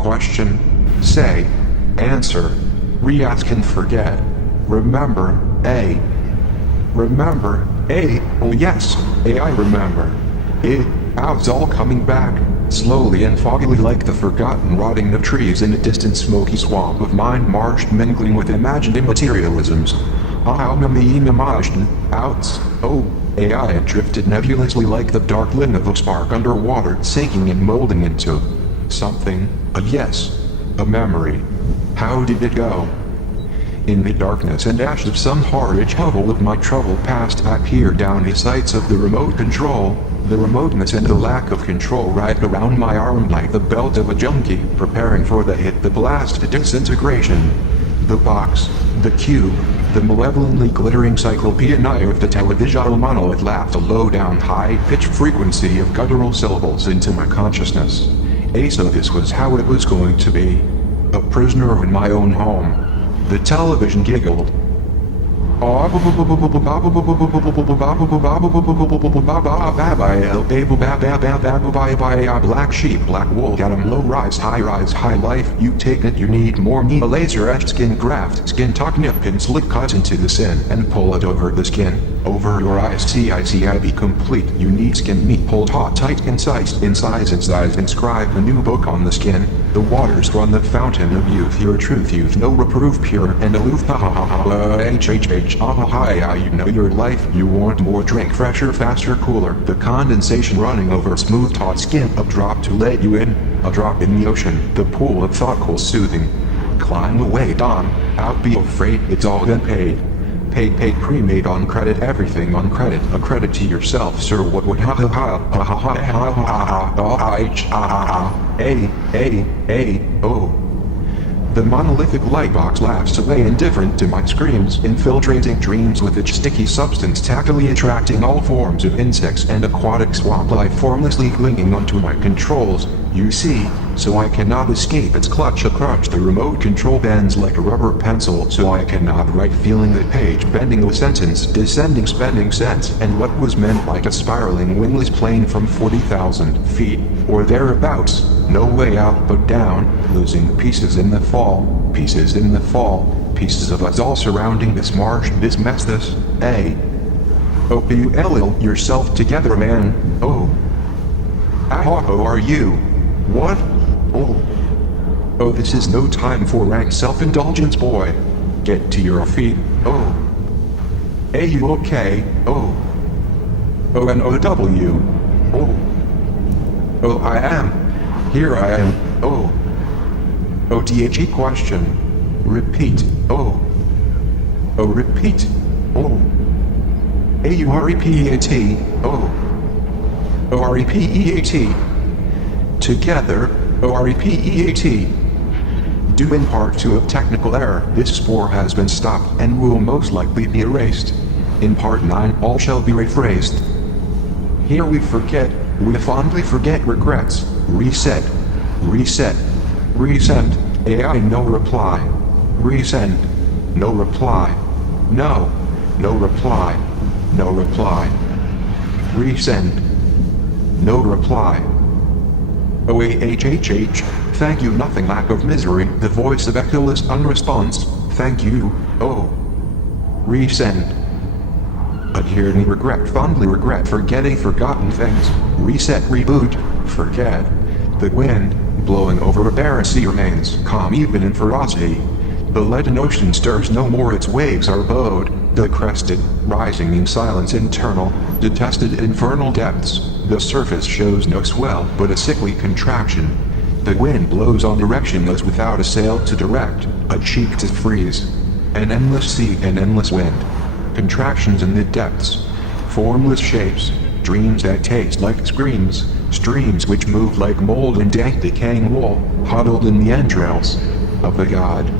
Question. Say. Answer. Re-ask and forget. Remember. A. Remember. A. Oh yes. A. I remember. It's all coming back. Slowly and foggily like the forgotten rotting of trees in a distant smoky swamp of mind marsh mingling with imagined immaterialisms. Outs. Oh, AI had drifted nebulously like the dark limb of a spark underwater, sinking and molding into something, a yes, a memory. How did it go? In the darkness and ash of some horrid hovel of my troubled past I peer down the sights of the remote control, the remoteness and the lack of control right around my arm like the belt of a junkie, preparing for the hit, the blast, the disintegration. The box, the cube, the malevolently glittering cyclopean eye of the televisual monolith laughed a low-down, high-pitched frequency of guttural syllables into my consciousness. So this was how it was going to be. A prisoner in my own home. The television giggled. Black sheep, black wool, got 'em low rise, high life. You take it, you need more meat. A laser etched skin graft, skin tuck nip and slit cut into the skin and pull it over the skin. Over your eyes, I be complete. You need skin meat pulled hot, tight, concise, incise, inscribe a new book on the skin. The waters run the fountain of youth, your truth, youth, no reproof, pure and aloof. You know your life, you want more drink, fresher, faster, cooler. The condensation running over smooth, taut skin, a drop to let you in, a drop in the ocean, the pool of thought, cool, soothing. Climb away, Don, out, be afraid, it's all been paid. Paid, pre-made on credit, everything on credit, a credit to yourself, sir. What would oh. The monolithic lightbox laughs away, indifferent to my screams, infiltrating dreams with its sticky substance, tactily attracting all forms of insects and aquatic swamp life, formlessly clinging onto my controls. You see, so I cannot escape its clutch. A crutch, the remote control bends like a rubber pencil, so I cannot write, feeling the page bending the sentence, descending, spending sense, and what was meant like a spiraling wingless plane from 40,000 feet, or thereabouts. No way out but down, losing pieces in the fall, pieces in the fall, pieces of us all surrounding this marsh, this mess, this, O-P-U-L-L, yourself together, man, oh. How are you? What? Oh, this is no time for rank self-indulgence, boy. Get to your feet, oh. You okay, oh. O-N-O-W, oh. Oh, I am. Here I am, oh. O-T-H-E question. Repeat, oh. Oh, repeat, oh. A-U-R-E-P-E-A-T, oh. O-R-E-P-E-A-T. Together, O-R-E-P-E-A-T. Due in part to a technical error, this spore has been stopped and will most likely be erased. In part 9, all shall be rephrased. Here we fondly forget regrets. Reset. Resend. AI no reply. Resend. No reply. No reply. Resend. No reply. OAHHH, thank you, nothing, lack of misery, the voice of echoless unresponse, thank you, oh. Resend. Adherently regret, fondly regret, forgetting forgotten things, reset, reboot, forget. The wind, blowing over a barren sea remains, calm even in ferocity. The leaden ocean stirs no more, its waves are bowed, the crested, rising in silence internal, detested infernal depths. The surface shows no swell, but a sickly contraction. The wind blows on directionless without a sail to direct, a cheek to freeze. An endless sea, an endless wind. Contractions in the depths. Formless shapes, dreams that taste like screams, streams which move like mold in dank decaying wool, huddled in the entrails of the god.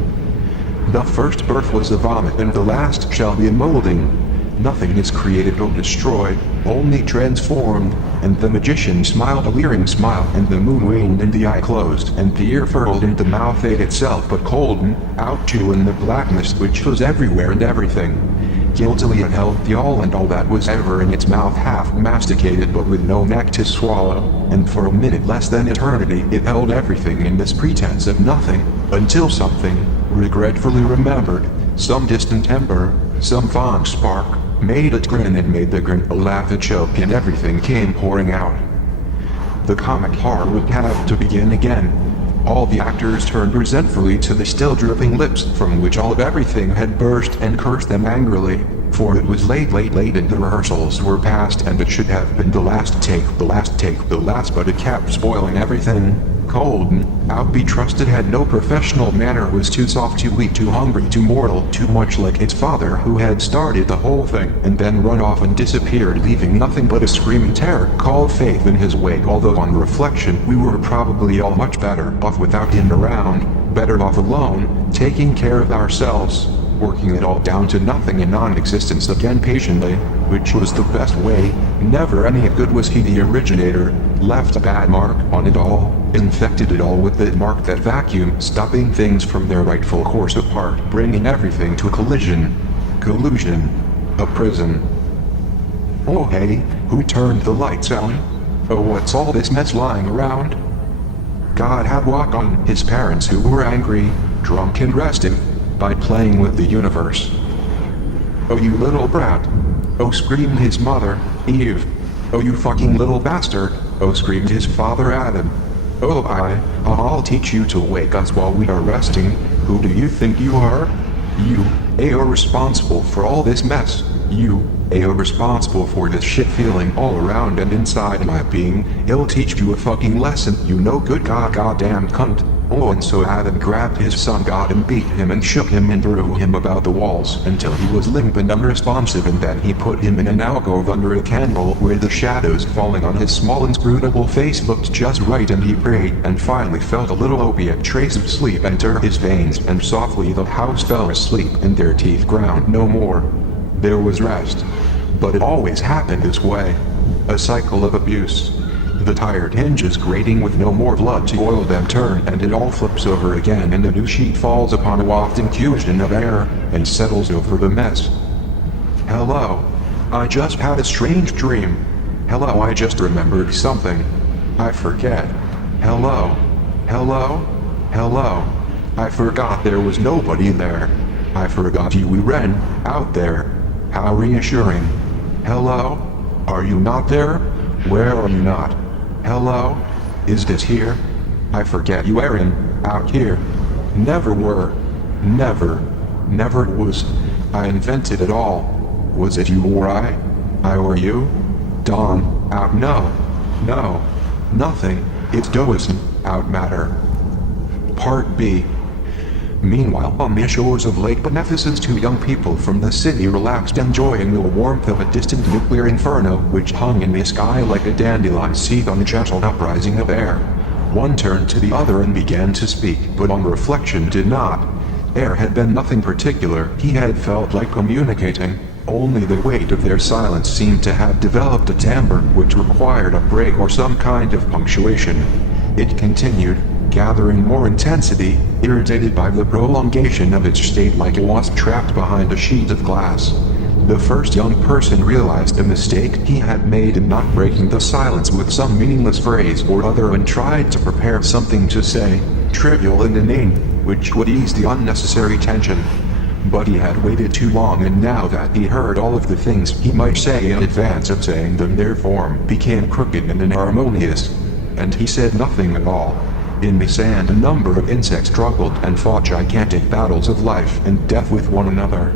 The first birth was a vomit and the last shall be a molding. Nothing is created or destroyed, only transformed, and the magician smiled a leering smile, and the moon waned and the eye closed, and the ear furled and the mouth ate itself but colden, out too in the blackness which was everywhere and everything. guiltily and held the all and all that was ever in its mouth half masticated but with no neck to swallow, and for a minute less than eternity it held everything in this pretense of nothing, until something, regretfully remembered, some distant ember, some fond spark, made it grin and made the grin a laugh, a choke, and everything came pouring out. The comic horror would have to begin again. All the actors turned resentfully to the still dripping lips from which all of everything had burst and cursed them angrily, for it was late and the rehearsals were past and it should have been the last take, but it kept spoiling everything. Cold and out be trusted, had no professional manner, was too soft, too weak, too hungry, too mortal, too much like its father who had started the whole thing and then run off and disappeared, leaving nothing but a screaming terror called faith in his wake. Although on reflection we were probably all much better off without him around, better off alone, taking care of ourselves, working it all down to nothing and non-existence again patiently, which was the best way. Never any good was he the originator, left a bad mark on it all, infected it all with the mark, that vacuum, stopping things from their rightful course apart, bringing everything to a collision, a prison. Oh hey, who turned the lights on? Oh, what's all this mess lying around? God had walked on his parents who were angry, drunk and restive, by playing with the universe. Oh you little brat. Oh screamed his mother, Eve. Oh you fucking little bastard. Oh screamed his father Adam. Oh I'll teach you to wake us while we are resting. Who do you think you are? You, are responsible for all this mess. You, are responsible for this shit feeling all around and inside my being. He'll teach you a fucking lesson, you no good goddamn cunt. Oh, and so Adam grabbed his son God and beat him and shook him and threw him about the walls until he was limp and unresponsive, and then he put him in an alcove under a candle where the shadows falling on his small inscrutable face looked just right, and he prayed and finally felt a little opiate trace of sleep enter his veins, and softly the house fell asleep and their teeth ground no more. There was rest. But it always happened this way. A cycle of abuse. The tired hinges grating with no more blood to oil them turn, and it all flips over again, and a new sheet falls upon a wafting fusion of air, and settles over the mess. Hello. I just had a strange dream. Hello, I just remembered something. I forget. Hello. I forgot there was nobody there. I forgot you ran out there. How reassuring. Hello? Are you not there? Where are you not? Hello? Is this here? I forget you weren't out here. Never were. Never was. I invented it all. Was it you or I? I or you? Dawn, out no, nothing, it doesn't out matter. Part B. Meanwhile, on the shores of Lake Beneficence, two young people from the city relaxed, enjoying the warmth of a distant nuclear inferno which hung in the sky like a dandelion seed on the gentle uprising of air. One turned to the other and began to speak, but on reflection did not. There had been nothing particular he had felt like communicating, only the weight of their silence seemed to have developed a timbre which required a break or some kind of punctuation. It continued, gathering more intensity, irritated by the prolongation of its state like a wasp trapped behind a sheet of glass. The first young person realized the mistake he had made in not breaking the silence with some meaningless phrase or other, and tried to prepare something to say, trivial and inane, which would ease the unnecessary tension. But he had waited too long, and now that he heard all of the things he might say in advance of saying them, their form became crooked and inharmonious, and he said nothing at all. In the sand a number of insects struggled and fought gigantic battles of life and death with one another.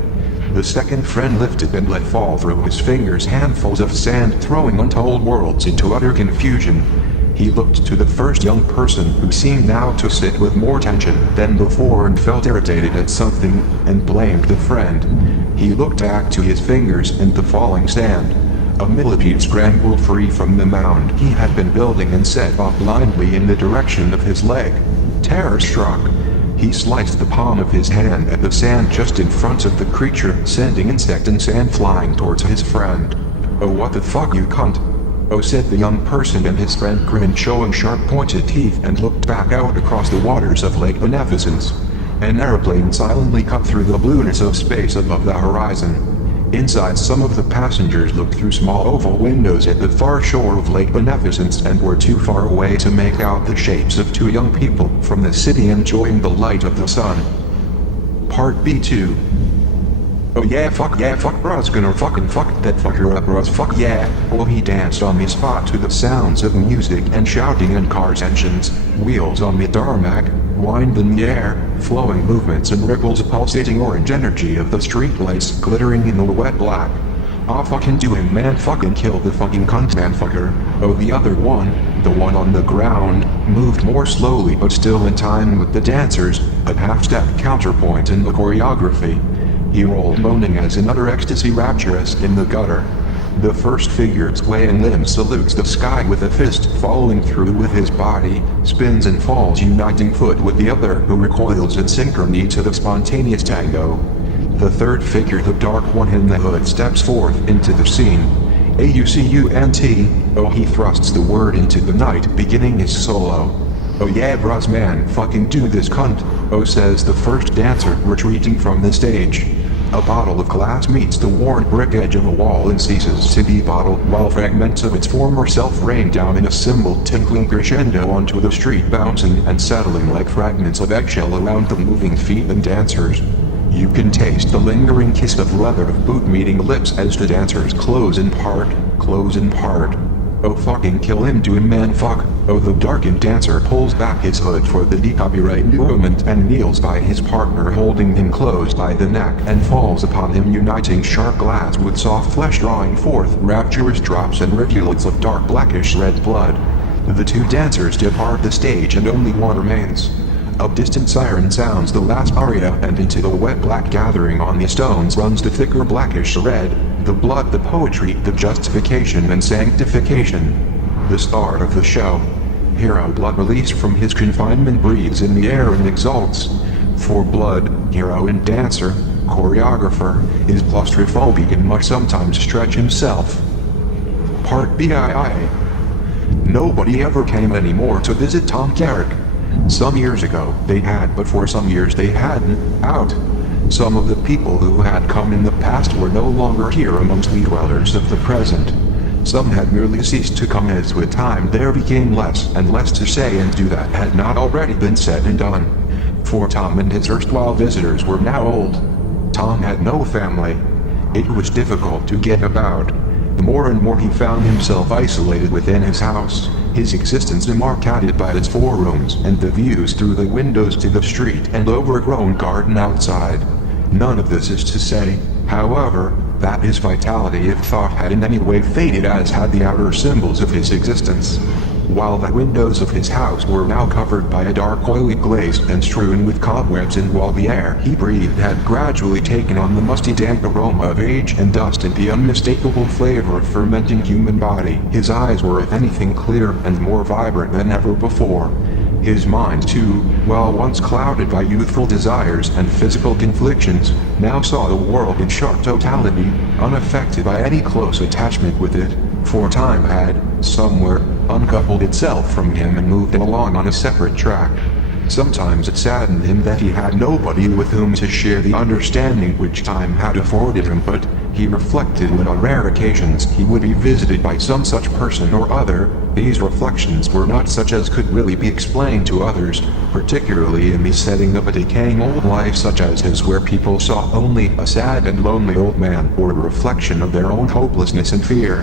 The second friend lifted and let fall through his fingers handfuls of sand, throwing untold worlds into utter confusion. He looked to the first young person, who seemed now to sit with more tension than before, and felt irritated at something, and blamed the friend. He looked back to his fingers and the falling sand. A millipede scrambled free from the mound he had been building and set off blindly in the direction of his leg. Terror struck. He sliced the palm of his hand at the sand just in front of the creature, sending insect and sand flying towards his friend. "Oh, what the fuck, you cunt!" "Oh," said the young person, and his friend grinned, showing sharp pointed teeth, and looked back out across the waters of Lake Beneficence. An airplane silently cut through the blueness of space above the horizon. Inside, some of the passengers looked through small oval windows at the far shore of Lake Beneficence and were too far away to make out the shapes of two young people from the city enjoying the light of the sun. Part B2. Oh yeah, fuck, bruh's gonna fucking fuck that fucker up, bruh's fuck yeah. Oh, he danced on the spot to the sounds of music and shouting and cars engines, wheels on the tarmac, wind in the air, flowing movements and ripples, pulsating orange energy of the streetlights glittering in the wet black. Aw, fucking do him, man, fucking kill the fucking cunt, man, fucker. Oh, the other one, the one on the ground, moved more slowly but still in time with the dancers, a half-step counterpoint in the choreography. He rolled moaning as in utter ecstasy, rapturous in the gutter. The first figure, swaying limb, salutes the sky with a fist, following through with his body, spins and falls, uniting foot with the other, who recoils in synchrony to the spontaneous tango. The third figure, the dark one in the hood, steps forth into the scene. A-U-C-U-N-T, oh, he thrusts the word into the night, beginning his solo. Oh yeah, bros, man, fucking do this, cunt, oh, says the first dancer, retreating from the stage. A bottle of glass meets the worn brick edge of a wall and ceases to be bottled, while fragments of its former self rain down in a cymbal tinkling crescendo onto the street, bouncing and settling like fragments of eggshell around the moving feet and dancers. You can taste the lingering kiss of leather of boot meeting lips as the dancers close in part. Oh, fucking kill him, do him, man, fuck. Oh, the darkened dancer pulls back his hood for the decopyright moment and kneels by his partner, holding him close by the neck, and falls upon him, uniting sharp glass with soft flesh, drawing forth rapturous drops and rivulets of dark blackish red blood. The two dancers depart the stage and only one remains. A distant siren sounds the last aria, and into the wet black gathering on the stones runs the thicker blackish red, the blood, the poetry, the justification and sanctification. The start of the show. Hero Blood, released from his confinement, breathes in the air and exalts. For Blood, hero and dancer, choreographer, is claustrophobic and must sometimes stretch himself. Part BII. Nobody ever came anymore to visit Tom Carrick. Some years ago, they had, but for some years they hadn't, out. Some of the people who had come in the past were no longer here amongst the dwellers of the present. Some had merely ceased to come, as with time there became less and less to say and do that had not already been said and done. For Tom and his erstwhile visitors were now old. Tom had no family. It was difficult to get about. More and more he found himself isolated within his house, his existence demarcated by its 4 rooms and the views through the windows to the street and overgrown garden outside. None of this is to say, however, that his vitality, if thought, had in any way faded, as had the outer symbols of his existence. While the windows of his house were now covered by a dark oily glaze and strewn with cobwebs, and while the air he breathed had gradually taken on the musty damp aroma of age and dust and the unmistakable flavor of fermenting human body, his eyes were if anything clearer and more vibrant than ever before. His mind too, while once clouded by youthful desires and physical conflictions, now saw the world in sharp totality, unaffected by any close attachment with it, for time had, somewhere, uncoupled itself from him and moved him along on a separate track. Sometimes it saddened him that he had nobody with whom to share the understanding which time had afforded him, but he reflected when on rare occasions he would be visited by some such person or other, these reflections were not such as could really be explained to others, particularly in the setting of a decaying old life such as his, where people saw only a sad and lonely old man, or a reflection of their own hopelessness and fear.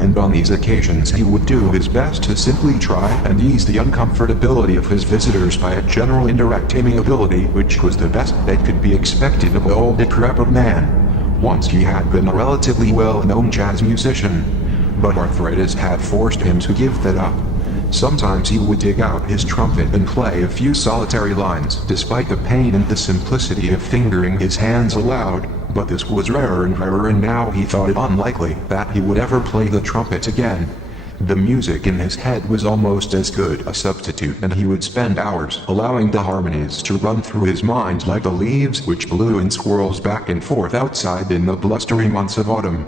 And on these occasions he would do his best to simply try and ease the uncomfortability of his visitors by a general indirect amiability which was the best that could be expected of an old decrepit man. Once he had been a relatively well-known jazz musician, but arthritis had forced him to give that up. Sometimes he would dig out his trumpet and play a few solitary lines, despite the pain and the simplicity of fingering his hands aloud, but this was rarer and rarer, and now he thought it unlikely that he would ever play the trumpet again. The music in his head was almost as good a substitute, and he would spend hours allowing the harmonies to run through his mind like the leaves which blew in swirls back and forth outside in the blustery months of autumn.